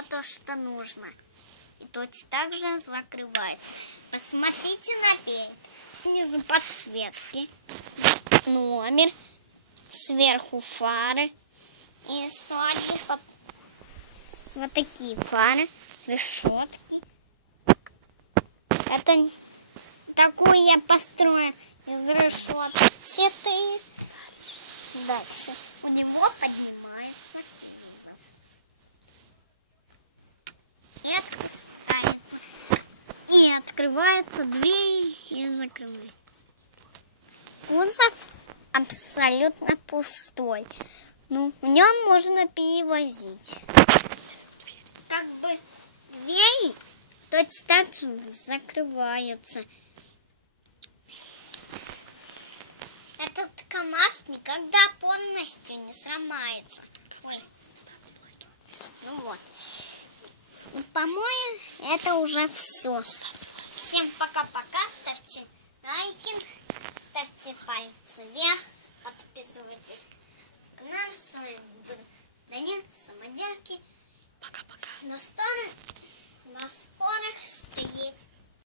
все то, что нужно. И точно так же закрывается. Посмотрите наперед. Снизу подсветки, номер, сверху фары. И сзади вот такие фары, решетки. Это такую я построю из решеток. Дальше. У него поднимается кузов. Это ставится. И открывается дверь и закрывается. Кузов абсолютно пустой. Ну, в нем можно перевозить. Как бы двери точно так же закрываются. Этот КамАЗ никогда полностью не сломается. Ой. Ну вот. И, по-моему, это уже все. Всем пока-пока. Ставьте лайки, ставьте пальцы вверх, подписывайтесь